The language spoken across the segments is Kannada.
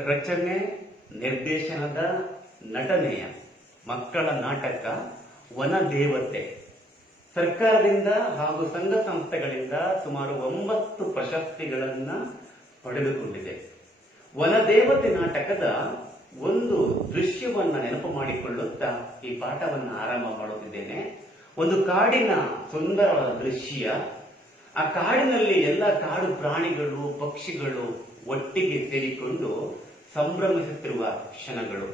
ರಚನೆ, ನಿರ್ದೇಶನದ, ನಟನೆಯ ಮಕ್ಕಳ ನಾಟಕ ವನದೇವತೆ ಸರ್ಕಾರದಿಂದ ಹಾಗೂ ಸಂಘ ಸಂಸ್ಥೆಗಳಿಂದ ಸುಮಾರು 9 ಪ್ರಶಸ್ತಿಗಳನ್ನ ಪಡೆದುಕೊಂಡಿದೆ. ವನದೇವತೆ ನಾಟಕದ ಒಂದು ದೃಶ್ಯವನ್ನ ನೆನಪು ಮಾಡಿಕೊಳ್ಳುತ್ತಾ ಈ ಪಾಠವನ್ನ ಆರಂಭ ಮಾಡುತ್ತಿದ್ದೇನೆ. ಒಂದು ಕಾಡಿನ ಸುಂದರವಾದ ದೃಶ್ಯ. ಆ ಕಾಡಿನಲ್ಲಿ ಎಲ್ಲ ಕಾಡು ಪ್ರಾಣಿಗಳು, ಪಕ್ಷಿಗಳು ಒಟ್ಟಿಗೆ ಸೇರಿಕೊಂಡು ಸಂಭ್ರಮಿಸುತ್ತಿರುವ ಕ್ಷಣಗಳು.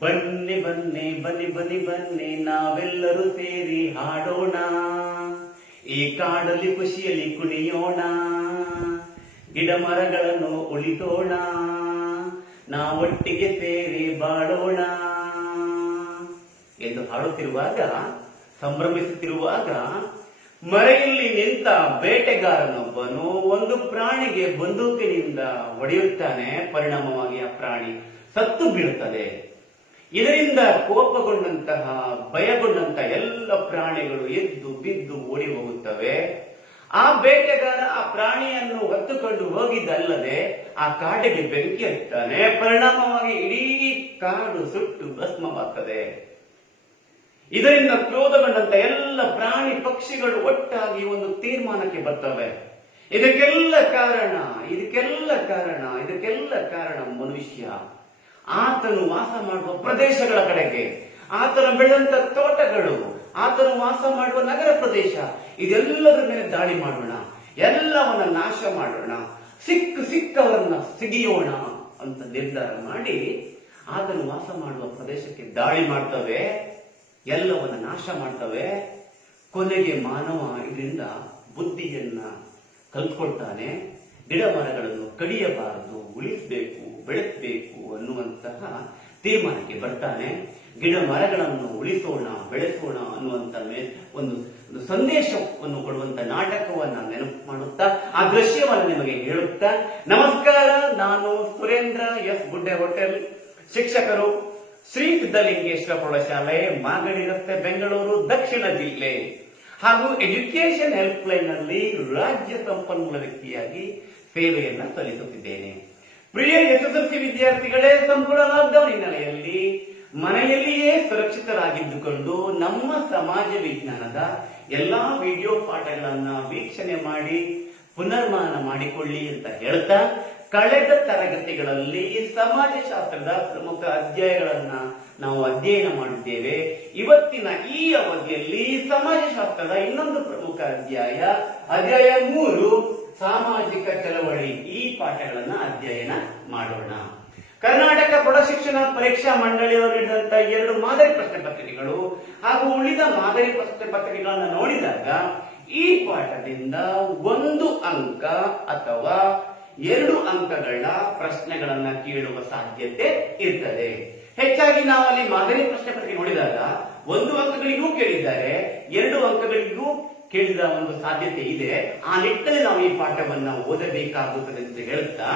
ಬನ್ನಿ ಬನ್ನಿ ಬನ್ನಿ ಬನ್ನಿ ಬನ್ನಿ ನಾವೆಲ್ಲರೂ ಸೇರಿ ಹಾಡೋಣ, ಈ ಕಾಡಲ್ಲಿ ಖುಷಿಯಲ್ಲಿ ಕುಣಿಯೋಣ, ಗಿಡ ಮರಗಳನ್ನು ಉಳಿಸೋಣ, ನಾವೊಟ್ಟಿಗೆ ಸೇರಿ ಬಾಳೋಣ ಎಂದು ಹಾಡುತ್ತಿರುವಾಗ, ಸಂಭ್ರಮಿಸುತ್ತಿರುವಾಗ ಮರೆಯಲ್ಲಿ ನಿಂತ ಬೇಟೆಗಾರನೊಬ್ಬನು ಒಂದು ಪ್ರಾಣಿಗೆ ಬಂದೂಕಿನಿಂದ ಹೊಡೆಯುತ್ತಾನೆ. ಪರಿಣಾಮವಾಗಿ ಆ ಪ್ರಾಣಿ ಸತ್ತು ಬೀಳುತ್ತದೆ. ಇದರಿಂದ ಕೋಪಗೊಂಡಂತಹ, ಭಯಗೊಂಡಂತಹ ಎಲ್ಲ ಪ್ರಾಣಿಗಳು ಎದ್ದು ಬಿದ್ದು ಓಡಿ ಹೋಗುತ್ತವೆ. ಆ ಬೇಟೆಗಾರ ಆ ಪ್ರಾಣಿಯನ್ನು ಹೊತ್ತುಕೊಂಡು ಹೋಗಿದ್ದಲ್ಲದೆ ಆ ಕಾಡಿಗೆ ಬೆಂಕಿ ಹಚ್ಚುತ್ತಾನೆ. ಪರಿಣಾಮವಾಗಿ ಇಡೀ ಕಾಡು ಸುಟ್ಟು ಭಸ್ಮವಾಗ್ತದೆ. ಇದರಿಂದ ಕ್ರೋಧಗೊಂಡಂತ ಎಲ್ಲ ಪ್ರಾಣಿ ಪಕ್ಷಿಗಳು ಒಟ್ಟಾಗಿ ಒಂದು ತೀರ್ಮಾನಕ್ಕೆ ಬರ್ತವೆ. ಇದಕ್ಕೆಲ್ಲ ಕಾರಣ ಮನುಷ್ಯ. ಆತನು ವಾಸ ಮಾಡುವ ಪ್ರದೇಶಗಳ ಕಡೆಗೆ, ಆತನು ಬೆಳೆದಂತ ತೋಟಗಳು, ಆತನು ವಾಸ ಮಾಡುವ ನಗರ ಪ್ರದೇಶ, ಇದೆಲ್ಲದರ ಮೇಲೆ ದಾಳಿ ಮಾಡೋಣ, ಎಲ್ಲವನ್ನ ನಾಶ ಮಾಡೋಣ, ಸಿಕ್ಕವರನ್ನ ಸಿಗಿಯೋಣ ಅಂತ ನಿರ್ಧಾರ ಮಾಡಿ ಆತನು ವಾಸ ಮಾಡುವ ಪ್ರದೇಶಕ್ಕೆ ದಾಳಿ ಮಾಡ್ತವೆ, ಎಲ್ಲವನ್ನ ನಾಶ ಮಾಡ್ತವೆ. ಕೊನೆಗೆ ಮಾನವ ಇದರಿಂದ ಬುದ್ಧಿಯನ್ನ ಕಲ್ತ್ಕೊಳ್ತಾನೆ. ಗಿಡ ಮರಗಳನ್ನು ಕಡಿಯಬಾರದು, ಉಳಿಸಬೇಕು, ಬೆಳೆಸಬೇಕು ಅನ್ನುವಂತಹ ತೀರ್ಮಾನಕ್ಕೆ ಬರ್ತಾನೆ. ಗಿಡ ಮರಗಳನ್ನು ಉಳಿಸೋಣ, ಬೆಳೆಸೋಣ ಅನ್ನುವಂತ ಒಂದು ಸಂದೇಶವನ್ನು ಕೊಡುವಂತ ನಾಟಕವನ್ನ ನೆನಪು ಮಾಡುತ್ತಾ ಆ ದೃಶ್ಯವನ್ನು ನಿಮಗೆ ಹೇಳುತ್ತಾ, ನಮಸ್ಕಾರ, ನಾನು ಸುರೇಂದ್ರ ಎಸ್ ಗುಡ್ಡೆ ಹೋಟೆಲ್, ಶಿಕ್ಷಕರು, ಶ್ರೀ ಸಿದ್ಧಲಿಂಗೇಶ್ವರ ಪ್ರೌಢಶಾಲೆ, ಮಾಗಡಿ ರಸ್ತೆ, ಬೆಂಗಳೂರು ದಕ್ಷಿಣ ಜಿಲ್ಲೆ, ಹಾಗೂ ಎಜುಕೇಶನ್ ಹೆಲ್ಪ್ ಲೈನ್ ನಲ್ಲಿ ರಾಜ್ಯ ಸಂಪನ್ಮೂಲ ವ್ಯಕ್ತಿಯಾಗಿ ಸೇವೆಯನ್ನ ಸಲ್ಲಿಸುತ್ತಿದ್ದೇನೆ. ಪ್ರಿಯ ಎಸ್ಎಸ್ಎಲ್ಸಿ ವಿದ್ಯಾರ್ಥಿಗಳೇ, ಸಂಪೂರ್ಣ ಲಾಕ್ಡೌನ್ ಹಿನ್ನೆಲೆಯಲ್ಲಿ ಮನೆಯಲ್ಲಿಯೇ ಸುರಕ್ಷಿತರಾಗಿದ್ದುಕೊಂಡು ನಮ್ಮ ಸಮಾಜ ವಿಜ್ಞಾನದ ಎಲ್ಲಾ ವಿಡಿಯೋ ಪಾಠಗಳನ್ನ ವೀಕ್ಷಣೆ ಮಾಡಿ ಪುನರ್ಮನನ ಮಾಡಿಕೊಳ್ಳಿ ಅಂತ ಹೇಳ್ತಾ, ಕಳೆದ ತರಗತಿಗಳಲ್ಲಿ ಸಮಾಜಶಾಸ್ತ್ರದ ಪ್ರಮುಖ ಅಧ್ಯಾಯಗಳನ್ನ ನಾವು ಅಧ್ಯಯನ ಮಾಡಿದ್ದೇವೆ. ಇವತ್ತಿನ ಈ ಅವಧಿಯಲ್ಲಿ ಸಮಾಜಶಾಸ್ತ್ರದ ಇನ್ನೊಂದು ಪ್ರಮುಖ ಅಧ್ಯಾಯ 3 ಸಾಮಾಜಿಕ ಚಳವಳಿ, ಈ ಪಾಠಗಳನ್ನ ಅಧ್ಯಯನ ಮಾಡೋಣ. ಕರ್ನಾಟಕ ಪ್ರೌಢಶಿಕ್ಷಣ ಪರೀಕ್ಷಾ ಮಂಡಳಿಯವರು ನೀಡಿದಂತ 2 ಮಾದರಿ ಪ್ರಶ್ನೆ ಪತ್ರಿಕೆಗಳು ಹಾಗೂ ಉಳಿದ ಮಾದರಿ ಪ್ರಶ್ನೆ ಪತ್ರಿಕೆಗಳನ್ನ ನೋಡಿದಾಗ ಈ ಪಾಠದಿಂದ 1 ಅಂಕ ಅಥವಾ 2 ಅಂಕಗಳ ಪ್ರಶ್ನೆಗಳನ್ನ ಕೇಳುವ ಸಾಧ್ಯತೆ ಇರ್ತದೆ. ಹೆಚ್ಚಾಗಿ ನಾವು ಅಲ್ಲಿ ಮಾದರಿ ಪ್ರಶ್ನೆ ಪತ್ರಿಕೆ ನೋಡಿದಾಗ 1 ಅಂಕಗಳಿಗೂ ಕೇಳಿದ್ದಾರೆ, 2 ಅಂಕಗಳಿಗೂ ಕೇಳಿದ ಒಂದು ಸಾಧ್ಯತೆ ಇದೆ. ಆ ನಿಟ್ಟಿನಲ್ಲಿ ನಾವು ಈ ಪಾಠವನ್ನ ಓದಬೇಕಾಗುತ್ತದೆ ಅಂತ ಹೇಳ್ತಾ,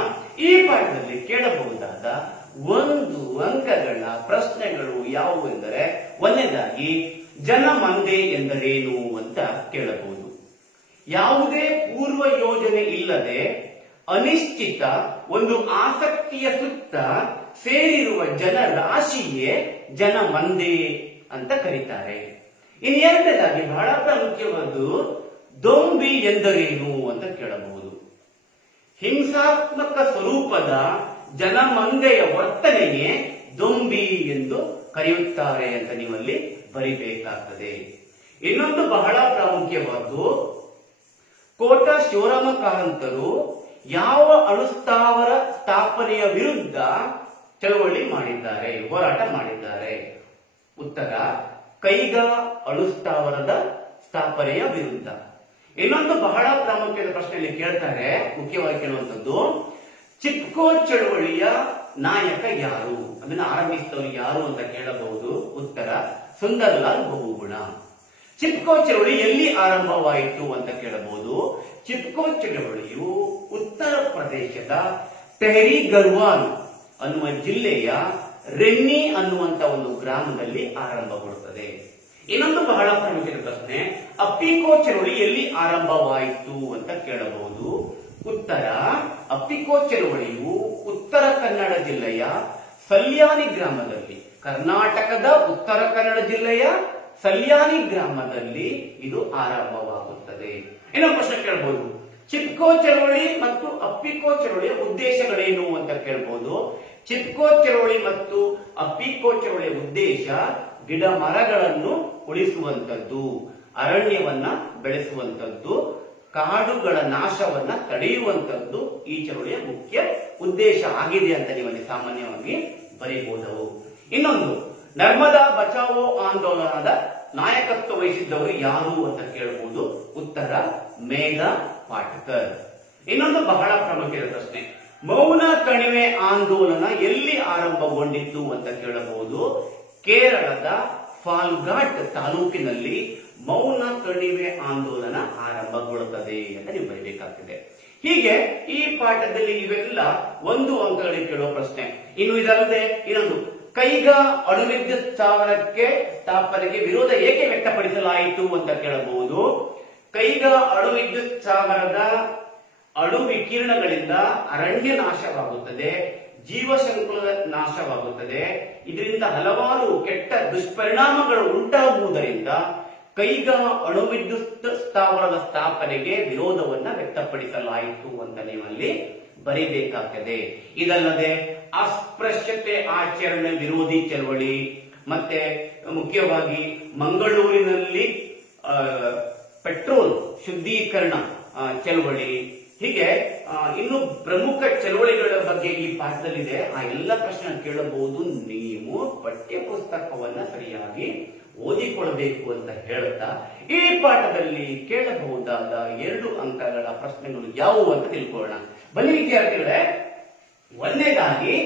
ಈ ಪಾಠದಲ್ಲಿ ಕೇಳಬಹುದಾದ 1 ಅಂಕಗಳ ಪ್ರಶ್ನೆಗಳು ಯಾವುವು ಎಂದರೆ, ಒಂದನೇದಾಗಿ ಜನಮಂದೆ ಎಂದರೇನು ಅಂತ ಕೇಳಬಹುದು. ಯಾವುದೇ ಪೂರ್ವ ಯೋಜನೆ ಇಲ್ಲದೆ ಅನಿಶ್ಚಿತ ಒಂದು ಆಸಕ್ತಿಯ ಸುತ್ತ ಸೇರಿರುವ ಜನರಾಶಿಯೇ ಜನಮಂದೆ ಅಂತ ಕರೀತಾರೆ. ಎರಡನೇದಾಗಿ ಬಹಳ ಪ್ರಾಮುಖ್ಯವಾದ್ದು ದೊಂಬಿ ಎಂದರೇನು ಅಂತ ಕೇಳಬಹುದು. ಹಿಂಸಾತ್ಮಕ ಸ್ವರೂಪದ ಜನಮಂದೆಯ ವರ್ತನೆಯೇ ದೊಂಬಿ ಎಂದು ಕರೆಯುತ್ತಾರೆ ಅಂತ ನೀವಲ್ಲಿ ಬರಿಬೇಕಾಗ್ತದೆ. ಇನ್ನೊಂದು ಬಹಳ ಪ್ರಾಮುಖ್ಯವಾದ್ದು, ಕೋಟ ಶಿವರಾಮ ಕಾರಂತರು ಯಾವ ಅಣುಸ್ಥಾವರ ಸ್ಥಾಪನೆಯ ವಿರುದ್ಧ ಚಳವಳಿ ಮಾಡಿದ್ದಾರೆ, ಹೋರಾಟ ಮಾಡಿದ್ದಾರೆ? ಉತ್ತರ, ಕೈಗಾ ಅಣುಸ್ಥಾವರದ ಸ್ಥಾಪನೆಯ ವಿರುದ್ಧ. ಇನ್ನೊಂದು ಬಹಳ ಪ್ರಾಮುಖ್ಯದ ಪ್ರಶ್ನೆಯಲ್ಲಿ ಕೇಳ್ತಾರೆ, ಮುಖ್ಯವಾಗಿ ಕೇಳುವಂತದ್ದು, ಚಿಪ್ಕೋ ಚಳವಳಿಯ ನಾಯಕ ಯಾರು, ಅದನ್ನು ಆರಂಭಿಸಿದವರು ಯಾರು ಅಂತ ಕೇಳಬಹುದು. ಉತ್ತರ, ಸುಂದರಲಾಲ್ ಬಹುಗುಣ. ಚಿಪ್ಕೋ ಚಳವಳಿ ಎಲ್ಲಿ ಆರಂಭವಾಯಿತು ಅಂತ ಕೇಳಬಹುದು. ಚಿಪ್ಕೋ ಚಳವಳಿಯು ಉತ್ತರ ಪ್ರದೇಶದ ತೆಹರಿ ಗರ್ವಾಲ್ ಅನ್ನುವ ಜಿಲ್ಲೆಯ ರೆನ್ನಿ ಅನ್ನುವಂತ ಒಂದು ಗ್ರಾಮದಲ್ಲಿ ಆರಂಭಗೊಳ್ಳುತ್ತದೆ. ಇನ್ನೊಂದು ಬಹಳ ಪ್ರಾಮುಖ್ಯದ ಪ್ರಶ್ನೆ, ಅಪ್ಪಿಕೋ ಚಳವಳಿ ಎಲ್ಲಿ ಆರಂಭವಾಯಿತು ಅಂತ ಕೇಳಬಹುದು. ಉತ್ತರ, ಅಪ್ಪಿಕೋ ಚಳವಳಿಯು ಉತ್ತರ ಕನ್ನಡ ಜಿಲ್ಲೆಯ ಸಲ್ಯಾನಿ ಗ್ರಾಮದಲ್ಲಿ, ಕರ್ನಾಟಕದ ಉತ್ತರ ಕನ್ನಡ ಜಿಲ್ಲೆಯ ಸಲ್ಯಾನಿ ಗ್ರಾಮದಲ್ಲಿ ಇದು ಆರಂಭವಾಗುತ್ತದೆ. ಇನ್ನೊಂದು ಪ್ರಶ್ನೆ ಕೇಳಬಹುದು, ಚಿಪ್ಕೋ ಚಳವಳಿ ಮತ್ತು ಅಪ್ಪಿಕೋ ಚಳವಳಿಯ ಉದ್ದೇಶಗಳೇನು ಅಂತ ಕೇಳಬಹುದು. ಚಿಪ್ಕೋ ಚಳವಳಿ ಮತ್ತು ಅಪ್ಪಿಕೋ ಚಳವಳಿಯ ಉದ್ದೇಶ ಗಿಡ ಮರಗಳನ್ನು ಉಳಿಸುವಂತದ್ದು, ಅರಣ್ಯವನ್ನ ಬೆಳೆಸುವಂತದ್ದು, ಕಾಡುಗಳ ನಾಶವನ್ನ ತಡೆಯುವಂತದ್ದು ಈ ಚಳವಳಿಯ ಮುಖ್ಯ ಉದ್ದೇಶ ಆಗಿದೆ ಅಂತ ನೀವಲ್ಲಿ ಸಾಮಾನ್ಯವಾಗಿ ಬರೀಬಹುದು. ಇನ್ನೊಂದು, ನರ್ಮದಾ ಬಚಾವೋ ಆಂದೋಲನದ ನಾಯಕತ್ವ ವಹಿಸಿದ್ದವರು ಯಾರು ಅಂತ ಕೇಳಬಹುದು. ಉತ್ತರ ಮೇಘ ಪಾಟಕರ್. ಇನ್ನೊಂದು ಬಹಳ ಪ್ರಮುಖ ಪ್ರಶ್ನೆ, ಮೌನ ಕಣಿವೆ ಆಂದೋಲನ ಎಲ್ಲಿ ಆರಂಭಗೊಂಡಿತ್ತು ಅಂತ ಕೇಳಬಹುದು. ಕೇರಳದ ಫಾಲ್ಘಾಟ್ ತಾಲೂಕಿನಲ್ಲಿ ಮೌನ ಕಣಿವೆ ಆಂದೋಲನ ಆರಂಭಗೊಳ್ಳುತ್ತದೆ ಅಂತ ನೀವು ಬರೀಬೇಕಾಗ್ತದೆ. ಹೀಗೆ ಈ ಪಾಠದಲ್ಲಿ ಇವೆಲ್ಲ ಒಂದು ಅಂಕಗಳಿಗೆ ಕೇಳುವ ಪ್ರಶ್ನೆ. ಇನ್ನು ಇದಲ್ಲದೆ ಇನ್ನೊಂದು, ಕೈಗಾ ಅಣುವಿದ್ಯುತ್ ಸ್ಥಾಪನೆಗೆ ವಿರೋಧ ಏಕೆ ವ್ಯಕ್ತಪಡಿಸಲಾಯಿತು ಅಂತ ಕೇಳಬಹುದು. ಕೈಗಾ ಅಣುವಿದ್ಯುತ್ ಸ್ಥಾವರದ ಅಣು ವಿಕಿರಣಗಳಿಂದ ಅರಣ್ಯ ನಾಶವಾಗುತ್ತದೆ, ಜೀವಸಂಕುಲದ ನಾಶವಾಗುತ್ತದೆ. ಇದರಿಂದ ಹಲವಾರು ಕೆಟ್ಟ ದುಷ್ಪರಿಣಾಮಗಳು ಉಂಟಾಗುವುದರಿಂದ ಕೈಗಾ ಅಣುವಿದ್ಯುತ್ ಸ್ಥಾವರದ ಸ್ಥಾಪನೆಗೆ ವಿರೋಧವನ್ನ ವ್ಯಕ್ತಪಡಿಸಲಾಯಿತು ಅಂತ ನೀವಲ್ಲಿ ಬರೀಬೇಕಾಗ್ತದೆ. ಇದಲ್ಲದೆ ಅಸ್ಪೃಶ್ಯತೆ ಆಚರಣೆ ವಿರೋಧಿ ಚಳವಳಿ, ಮತ್ತೆ ಮುಖ್ಯವಾಗಿ ಮಂಗಳೂರಿನಲ್ಲಿ ಪೆಟ್ರೋಲ್ ಶುದ್ಧೀಕರಣ ಚಳವಳಿ, ಹೀಗೆ ಇನ್ನು ಪ್ರಮುಖ ಚಳವಳಿಗಳ ಬಗ್ಗೆ ಈ ಪಾಠದಲ್ಲಿದೆ. ಆ ಎಲ್ಲ ಪ್ರಶ್ನೆ ಕೇಳಬಹುದು. ನೀವು ಪಠ್ಯ ಪುಸ್ತಕವನ್ನ ಸರಿಯಾಗಿ ಓದಿಕೊಳ್ಳಬೇಕು ಅಂತ ಹೇಳುತ್ತಾ ಈ ಪಾಠದಲ್ಲಿ ಕೇಳಬಹುದಾದ 2 ಅಂಕಗಳ ಪ್ರಶ್ನೆಗಳು ಯಾವುವು ಅಂತ ತಿಳ್ಕೊಳ್ಳೋಣ. ಬನ್ನಿ ವಿದ್ಯಾರ್ಥಿಗಳೇ, ಒಂದನೇದಾಗಿ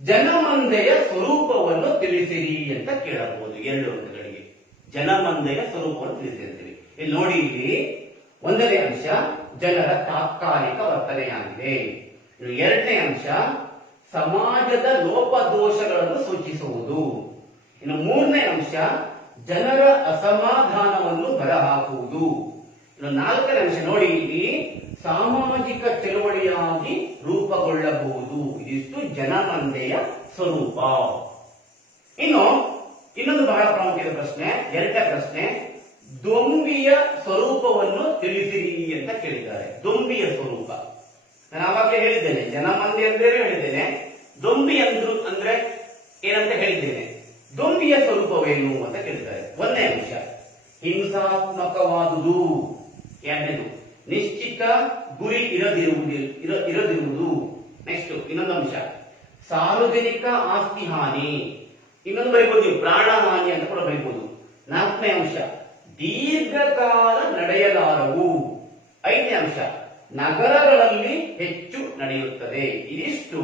ಜನಮಂದೆಯ ಸ್ವರೂಪವನ್ನು ತಿಳಿಸಿರಿ ಅಂತ ಕೇಳಬಹುದು. 2 ಅಂಕಗಳಿಗೆ ಜನಮಂದೆಯ ಸ್ವರೂಪವನ್ನು ತಿಳಿಸಿರ್ತೀವಿ. ಇಲ್ಲಿ ನೋಡಿ, ಇಲ್ಲಿ 1ನೇ ಅಂಶ ಜನರ ತಾತ್ಕಾಲಿಕ ವರ್ತನೆಯಾಗಿದೆ. 2ನೇ ಅಂಶ ಸಮಾಜದ ಲೋಪದೋಷಗಳನ್ನು ಸೂಚಿಸುವುದು. ಇನ್ನು 3ನೇ ಅಂಶ ಜನರ ಅಸಮಾಧಾನವನ್ನು ಹೊರಹಾಕುವುದು. ಇನ್ನು 4ನೇ ಅಂಶ ನೋಡಿ, ಇಲ್ಲಿ ಸಾಮಾಜಿಕ ಚಳವಳಿಯಾಗಿ ರೂಪುಗೊಳ್ಳಬಹುದು. ಇದಿಷ್ಟು ಜನಮಂದೆಯ ಸ್ವರೂಪ. ಇನ್ನೊಂದು ಬಹಳ ಪ್ರಾಮುಖ್ಯದ ಪ್ರಶ್ನೆ, 2ನೇ ಪ್ರಶ್ನೆ, ದೊಂಬಿಯ ಸ್ವರೂಪವನ್ನು ತಿಳಿಸಿರಿ ಅಂತ ಕೇಳಿದ್ದಾರೆ. ದೊಂಬಿಯ ಸ್ವರೂಪ ನಾನು ಆವಾಗಲೇ ಹೇಳಿದ್ದೇನೆ, ಜನಮಂದೆ ಅಂದ್ರೆ ಹೇಳಿದ್ದೇನೆ, ದೊಂಬಿ ಅಂದ್ರೆ ಏನಂತ ಹೇಳಿದ್ದೇನೆ. ದೊಂಬಿಯ ಸ್ವರೂಪವೇನು ಅಂತ ಕೇಳಿದ್ದಾರೆ. 1ನೇ ಅಂಶ ಹಿಂಸಾತ್ಮಕವಾದುದು. 2ನೇದು ನಿಶ್ಚಿತ ಗುರಿ ಇರದಿರುವುದು. ನೆಕ್ಸ್ಟ್ ಇನ್ನೊಂದು ಅಂಶ ಸಾರ್ವಜನಿಕ ಆಸ್ತಿ ಹಾನಿ. ಇನ್ನೊಂದು ಬರೀಬಹುದು ಪ್ರಾಣ ಹಾನಿ ಅಂತ ಕೂಡ ಬರೀಬಹುದು. 4ನೇ ಅಂಶ ದೀರ್ಘಕಾಲ ನಡೆಯಲಾರವು. 5ನೇ ಅಂಶ ನಗರಗಳಲ್ಲಿ ಹೆಚ್ಚು ನಡೆಯುತ್ತದೆ. ಇದಿಷ್ಟು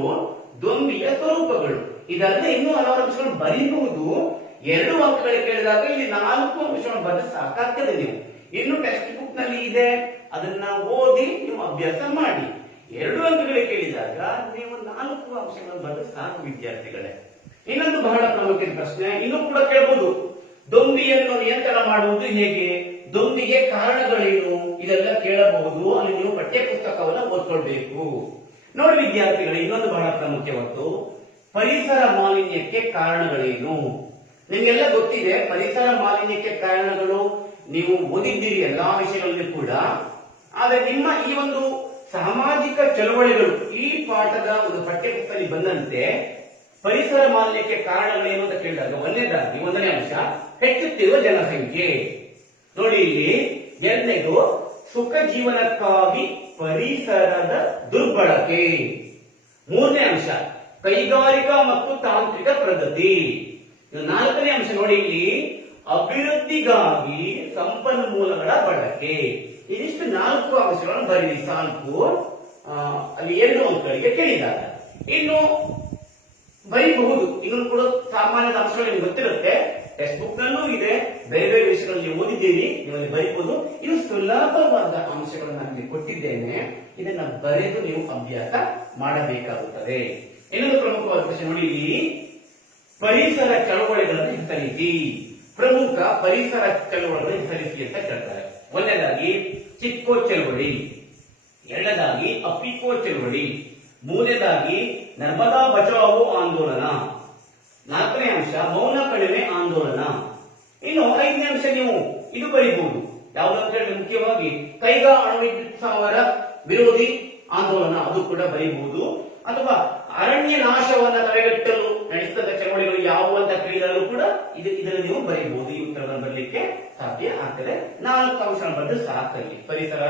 ದೊಂಬಿಯ ಸ್ವರೂಪಗಳು. ಇದಲ್ಲದೆ ಇನ್ನೂ ಹಲವಾರು ಅಂಶಗಳು ಬರೀಬಹುದು. 2 ಅಂಕಗಳಿಗೆ ಕೇಳಿದಾಗ ಇಲ್ಲಿ 4 ಅಂಶಗಳನ್ನು ಬರೆದು ಸಾಕಾಗ್ತದೆ. ನೀವು ಇನ್ನು ಟೆಕ್ಸ್ಟ್ ಬುಕ್ ನಲ್ಲಿ ಇದೆ, ಅದನ್ನ ಓದಿ ನೀವು ಅಭ್ಯಾಸ ಮಾಡಿ. 2 ಅಂಕಗಳಿಗೆ ಕೇಳಿದಾಗ ನೀವು 4 ಅಂಶಗಳನ್ನು ಬರೆದು ಸಾಕು ವಿದ್ಯಾರ್ಥಿಗಳೇ. ಇನ್ನೊಂದು ಬಹಳ ಪ್ರಮುಖ ಪ್ರಶ್ನೆ ಇನ್ನೂ ಕೂಡ ಕೇಳಬಹುದು, ದೊಂಬಿಯನ್ನು ನಿಯಂತ್ರಣ ಮಾಡುವುದು ಹೇಗೆ, ದೊಂಬಿಗೆ ಕಾರಣಗಳೇನು, ಇದೆಲ್ಲ ಕೇಳಬಹುದು. ಅಲ್ಲಿ ನೀವು ಪಠ್ಯ ಪುಸ್ತಕವನ್ನು ಓದ್ಕೊಳ್ಬೇಕು. ನೋಡಿ ವಿದ್ಯಾರ್ಥಿಗಳೇ, ಇನ್ನೊಂದು ಬಹಳ ಪ್ರಾಮುಖ್ಯವಾದ್ದು ಪರಿಸರ ಮಾಲಿನ್ಯಕ್ಕೆ ಕಾರಣಗಳೇನು. ನಿಮಗೆಲ್ಲ ಗೊತ್ತಿದೆ ಪರಿಸರ ಮಾಲಿನ್ಯಕ್ಕೆ ಕಾರಣಗಳು, ನೀವು ಓದಿದ್ದೀರಿ ಎಲ್ಲಾ ವಿಷಯಗಳಲ್ಲಿ ಕೂಡ. ಆದ್ರೆ ನಿಮ್ಮ ಈ ಒಂದು ಸಾಮಾಜಿಕ ಚಳವಳಿಗಳು ಈ ಪಾಠದ ಒಂದು ಪಠ್ಯಪುಸ್ತಕದಲ್ಲಿ ಬಂದಂತೆ ಪರಿಸರ ಮಾಲಿನ್ಯಕ್ಕೆ ಕಾರಣಗಳೇನು ಅಂತ ಕೇಳಿದಾಗ 1ನೇ ಅಂಶ ಹೆಚ್ಚುತ್ತಿರುವ ಜನಸಂಖ್ಯೆ. ನೋಡಿ ಇಲ್ಲಿ 2ನೇದು ಸುಖ ಜೀವನಕ್ಕಾಗಿ ಪರಿಸರದ ದುರ್ಬಳಕೆ. 3ನೇ ಅಂಶ ಕೈಗಾರಿಕಾ ಮತ್ತು ತಾಂತ್ರಿಕ ಪ್ರಗತಿ. 4ನೇ ಅಂಶ ನೋಡಿ ಇಲ್ಲಿ ಅಭಿವೃದ್ಧಿಗಾಗಿ ಸಂಪನ್ಮೂಲಗಳ ಬಳಕೆ. ಇದಿಷ್ಟು 4 ಅಂಶಗಳನ್ನು ಬರೀ ಸಾಕು. ಅಲ್ಲಿ 2 ಅಂಕಗಳಿಗೆ ಕೇಳಿದಾಗ ಇನ್ನು ಬರೀಬಹುದು. ಇನ್ನೂ ಕೂಡ ಸಾಮಾನ್ಯದ ಅಂಶಗಳು ನಿಮ್ಗೆ ಗೊತ್ತಿರುತ್ತೆ, ಟೆಕ್ಸ್ಟ್ ಬುಕ್ ನಲ್ಲೂ ಇದೆ, ಬೇರೆ ಬೇರೆ ವಿಷಯಗಳಲ್ಲಿ ಓದಿದ್ದೀರಿ, ನೀವಲ್ಲಿ ಬರೀಬಹುದು. ಇನ್ನು ಸುಲಭವಾದ ಅಂಶಗಳನ್ನು ನಾನು ಕೊಟ್ಟಿದ್ದೇನೆ, ಇದನ್ನ ಬರೆದು ನೀವು ಅಭ್ಯಾಸ ಮಾಡಬೇಕಾಗುತ್ತದೆ. ಇನ್ನೊಂದು ಪ್ರಮುಖವಾದ ಪ್ರಶ್ನೆ ನೋಡಿ, ಇಲ್ಲಿ ಪರಿಸರ ಚಳವಳಿಗಳನ್ನು ಹೆಸರಿಸಿ. ಪ್ರಮುಖ ಪರಿಸರ ಚಳವಳಿಗಳನ್ನು ಹೆಸರಿಸಿ ಅಂತ ಕೇಳ್ತಾರೆ. 1ನೇದಾಗಿ ಚಿಪ್ಕೋ ಚಳವಳಿ, 2ನೇದಾಗಿ ಅಪ್ಪಿಕೋ ಚಳವಳಿ, ಮೂರನೇದಾಗಿ ನರ್ಮದಾ ಬಚಾವೋ ಆಂದೋಲನ. ನಾಲ್ಕನೇ ಅಂಶ ಮೌನ ಕಡಿಮೆ ಆಂದೋಲನ. ಇನ್ನು ಐದನೇ ಅಂಶ ನೀವು ಇದು ಬರೀಬಹುದು ಯಾವ್ದಂತ ಹೇಳಿ ಮುಖ್ಯವಾಗಿ ಕೈಗಾ ಅಣುವಿದ್ಯುತ್ ಸ್ಥಾವರ ವಿರೋಧಿ ಆಂದೋಲನ, ಅದು ಕೂಡ ಬರೀಬಹುದು. ಅಥವಾ ಅರಣ್ಯ ನಾಶವನ್ನ ತಡೆಗಟ್ಟಲು ನಡೆಸಿದ ಚಳವಳಿಗಳು ಯಾವುವು ಅಂತ ಕೇಳಿದರೂ ಕೂಡ ಇದರಲ್ಲಿ ನೀವು ಬರೀಬಹುದು. ಈ ಉತ್ತರವನ್ನು ಬರಲಿಕ್ಕೆ ಸಾಧ್ಯ ಆಗ್ತದೆ. 4 ಅಂಶಗಳ ಬರೆದು ಸಾಕಲ್ಲಿ ಪರಿಸರ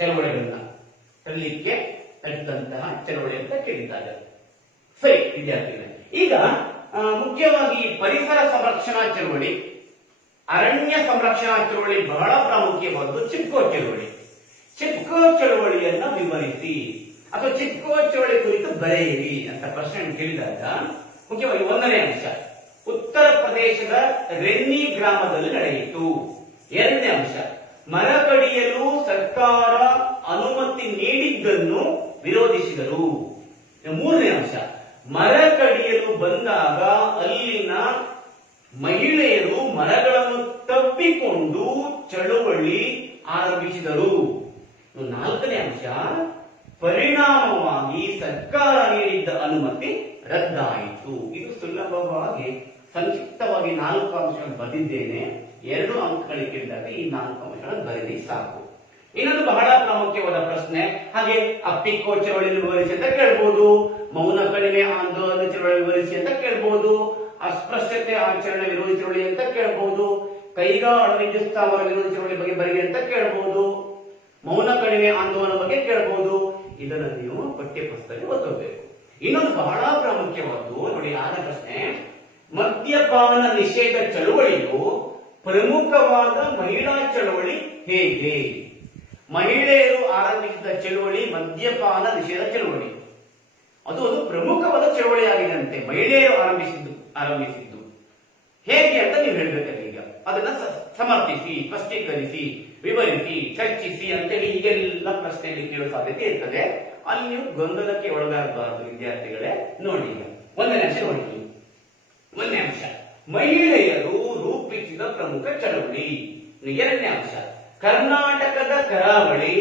ಚಳವಳಿಗಳನ್ನ ತರಲಿಕ್ಕೆ ನಡೆಸಿದಂತಹ ಚಳವಳಿ ಅಂತ ಕೇಳಿದ್ದಾರೆ. ಸರಿ ವಿದ್ಯಾರ್ಥಿಗಳೇ, ಈಗ ಮುಖ್ಯವಾಗಿ ಪರಿಸರ ಸಂರಕ್ಷಣಾ ಚಳವಳಿ, ಅರಣ್ಯ ಸಂರಕ್ಷಣಾ ಚಳವಳಿ ಬಹಳ ಪ್ರಾಮುಖ್ಯವಾದ್ದು ಚಿಪ್ಕೋ ಚಳವಳಿ. ಚಿಪ್ಕೋ ಚಳವಳಿಯನ್ನ ವಿವರಿಸಿ ಅಥವಾ ಚಿಪ್ಕೋ ಚಳವಳಿ ಕುರಿತು ಬರೆಯಿರಿ ಅಂತ ಪ್ರಶ್ನೆ ಕೇಳಿದಾಗ ಮುಖ್ಯವಾಗಿ 1ನೇ ಅಂಶ ಉತ್ತರ ಪ್ರದೇಶದ ರೆನ್ನಿ ಗ್ರಾಮದಲ್ಲಿ ನಡೆಯಿತು. 2ನೇ ಅಂಶ ಮರ ಕಡಿಯಲು ಸರ್ಕಾರ ಅನುಮತಿ ನೀಡಿದ್ದನ್ನು ವಿರೋಧಿಸಿದರು. 3ನೇ ಅಂಶ ಮರ ಕಡಿಯಲು ಬಂದಾಗ ಅಲ್ಲಿನ ಮಹಿಳೆಯರು ಮರಗಳನ್ನು ತಪ್ಪಿಕೊಂಡು ಚಳುವಳಿ ಆರಂಭಿಸಿದರು. 4ನೇ ಅಂಶ ಪರಿಣಾಮವಾಗಿ ಸರ್ಕಾರ ನೀಡಿದ್ದ ಅನುಮತಿ ರದ್ದಾಯಿತು. ಇದು ಸುಲಭವಾಗಿ ಸಂಕ್ಷಿಪ್ತವಾಗಿ 4 ಅಂಶಗಳನ್ನು ಬರೆದಿದ್ದೇನೆ. 2 ಅಂಕಗಳಿಗೆ ಕೇಳಿದಾಗ ಈ 4 ಅಂಶಗಳನ್ನು ಬರೆದಿ ಸಾಕು. ಇನ್ನೊಂದು ಬಹಳ ಪ್ರಾಮುಖ್ಯವಾದ ಪ್ರಶ್ನೆ, ಹಾಗೆ ಅಪ್ಪಿಕೋ ಚಳವಳಿ ವಿವರಿಸಿ ಅಂತ ಕೇಳಬಹುದು, ಮೌನ ಕಡಿಮೆ ಆಂದೋಲನ ಚಳವಳಿ ವಿವರಿಸಿ ಅಂತ ಕೇಳಬಹುದು, ಅಸ್ಪೃಶ್ಯತೆ ಆಚರಣೆ ವಿರೋಧಿ ಚಳವಳಿ ಅಂತ ಕೇಳಬಹುದು, ಕೈಗಾ ಅಣುವಿದ್ಯುತ್ ಸ್ಥಾವರ ವಿರೋಧಿ ಚಳವಳಿ ಬಗ್ಗೆ ಬರೆಯಿರಿ ಅಂತ ಕೇಳಬಹುದು, ಮೌನ ಕಡಿಮೆ ಆಂದೋಲನ ಬಗ್ಗೆ ಕೇಳಬಹುದು. ಇದನ್ನು ನೀವು ಪಠ್ಯ ಪುಸ್ತಕದಲ್ಲಿ ಓದಬೇಕು. ಇನ್ನೊಂದು ಬಹಳ ಪ್ರಾಮುಖ್ಯವಾದ್ದು ನೋಡಿ, 6ನೇ ಪ್ರಶ್ನೆ ಮದ್ಯಪಾನ ನಿಷೇಧ ಚಳವಳಿಯು ಪ್ರಮುಖವಾದ ಮಹಿಳಾ ಚಳವಳಿ ಹೇಗೆ? ಮಹಿಳೆಯರು ಆರಂಭಿಸಿದ ಚಳವಳಿ ಮದ್ಯಪಾನ ನಿಷೇಧ ಚಳವಳಿ. ಅದು ಪ್ರಮುಖವಾದ ಚಳವಳಿಯಾಗಿದಂತೆ ಮಹಿಳೆಯರು ಆರಂಭಿಸಿದ್ದು ಹೇಗೆ ಅಂತ ನೀವು ಹೇಳ್ಬೇಕಲ್ಲ. ಈಗ ಅದನ್ನ ಸಮರ್ಥಿಸಿ, ಸ್ಪಷ್ಟೀಕರಿಸಿ, ವಿವರಿಸಿ, ಚರ್ಚಿಸಿ ಅಂತೇಳಿ ಈಗೆಲ್ಲ ಪ್ರಶ್ನೆಯಲ್ಲಿ ಕೇಳುವ ಸಾಧ್ಯತೆ ಇರ್ತದೆ. ಅಲ್ಲಿ ನೀವು ಗೊಂದಲಕ್ಕೆ ಒಳಗಾಗಬಾರದು ವಿದ್ಯಾರ್ಥಿಗಳೇ. ನೋಡಿ, 1ನೇ ಅಂಶ ನೋಡಿ. 1ನೇ ಅಂಶ ಮಹಿಳೆಯರು ರೂಪಿಸಿದ ಪ್ರಮುಖ ಚಳವಳಿ. 2ನೇ ಅಂಶ ಕರ್ನಾಟಕದ ಕರಾವಳಿ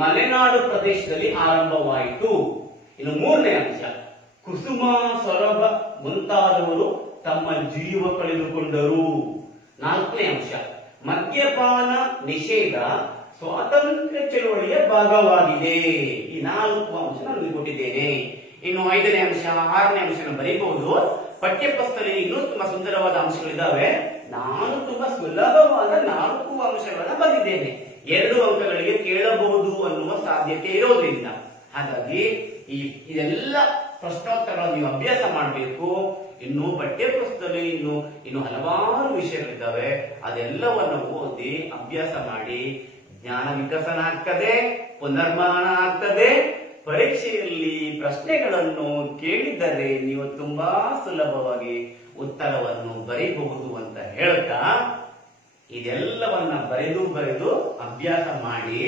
ಮಲೆನಾಡು ಪ್ರದೇಶದಲ್ಲಿ ಆರಂಭವಾಯಿತು. ಇನ್ನು 3ನೇ ಅಂಶ ಕುಸುಮ, ಸೊರಬ ಮುಂತಾದವರು ತಮ್ಮ ಜೀವ ಕಳೆದುಕೊಂಡರು. 4ನೇ ಅಂಶ ಮದ್ಯಪಾನ ನಿಷೇಧ ಸ್ವಾತಂತ್ರ್ಯ ಚಳವಳಿಯ ಭಾಗವಾಗಿದೆ. ಈ 4 ಅಂಶ ನಾನು ಕೊಟ್ಟಿದ್ದೇನೆ. ಇನ್ನು 5ನೇ ಅಂಶ 6ನೇ ಅಂಶ ಬರೀಬಹುದು. ಪಠ್ಯ ಪುಸ್ತಕದಲ್ಲಿ ಇನ್ನೂ ತುಂಬಾ ಸುಂದರವಾದ ಅಂಶಗಳಿದ್ದಾವೆ. ನಾನು ತುಂಬಾ ಸುಲಭವಾದ 4 ಅಂಶಗಳನ್ನ ಬಂದಿದ್ದೇನೆ. 2 ಅಂಕಗಳಿಗೆ ಕೇಳಬಹುದು ಅನ್ನುವ ಸಾಧ್ಯತೆ ಇರೋದ್ರಿಂದ ಹಾಗಾಗಿ ಇದೆಲ್ಲ ಪ್ರಶ್ನೋತ್ತರಗಳನ್ನು ನೀವು ಅಭ್ಯಾಸ ಮಾಡಬೇಕು. ಇನ್ನು ಪಠ್ಯ ಪುಸ್ತಕದಲ್ಲಿ ಇನ್ನು ಹಲವಾರು ವಿಷಯಗಳಿದ್ದಾವೆ. ಅದೆಲ್ಲವನ್ನು ಓದಿ ಅಭ್ಯಾಸ ಮಾಡಿ ಜ್ಞಾನ ವಿಕಸನ ಆಗ್ತದೆ, ಪುನರ್ಮನನ ಆಗ್ತದೆ. ಪರೀಕ್ಷೆಯಲ್ಲಿ ಪ್ರಶ್ನೆಗಳನ್ನು ಕೇಳಿದರೆ ನೀವು ತುಂಬಾ ಸುಲಭವಾಗಿ ಉತ್ತರವನ್ನು ಬರೀಬಹುದು ಅಂತ ಹೇಳ್ತಾ ಇದೆಲ್ಲವನ್ನ ಬರೆದು ಅಭ್ಯಾಸ ಮಾಡಿ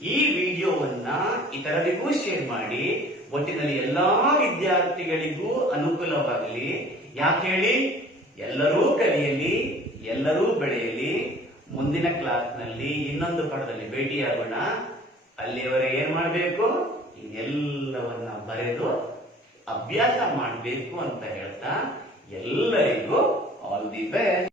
ಈ ವಿಡಿಯೋವನ್ನ ಇತರರಿಗೂ ಶೇರ್ ಮಾಡಿ. ಒಟ್ಟಿನಲ್ಲಿ ಎಲ್ಲಾ ವಿದ್ಯಾರ್ಥಿಗಳಿಗೂ ಅನುಕೂಲವಾಗಲಿ. ಯಾಕೆ ಹೇಳಿ, ಎಲ್ಲರೂ ಕಲಿಯಲಿ, ಎಲ್ಲರೂ ಬೆಳೆಯಲಿ. ಮುಂದಿನ ಕ್ಲಾಸ್ನಲ್ಲಿ ಇನ್ನೊಂದು ಪಾಠದಲ್ಲಿ ಭೇಟಿಯಾಗೋಣ. ಅಲ್ಲಿಯವರೆಗೆ ಏನ್ ಮಾಡಬೇಕು, ಇದೆಲ್ಲವನ್ನ ಬರೆದು ಅಭ್ಯಾಸ ಮಾಡಬೇಕು ಅಂತ ಹೇಳ್ತಾ ಎಲ್ಲರಿಗೂ ಆಲ್ ದಿ ಬೆಸ್ಟ್.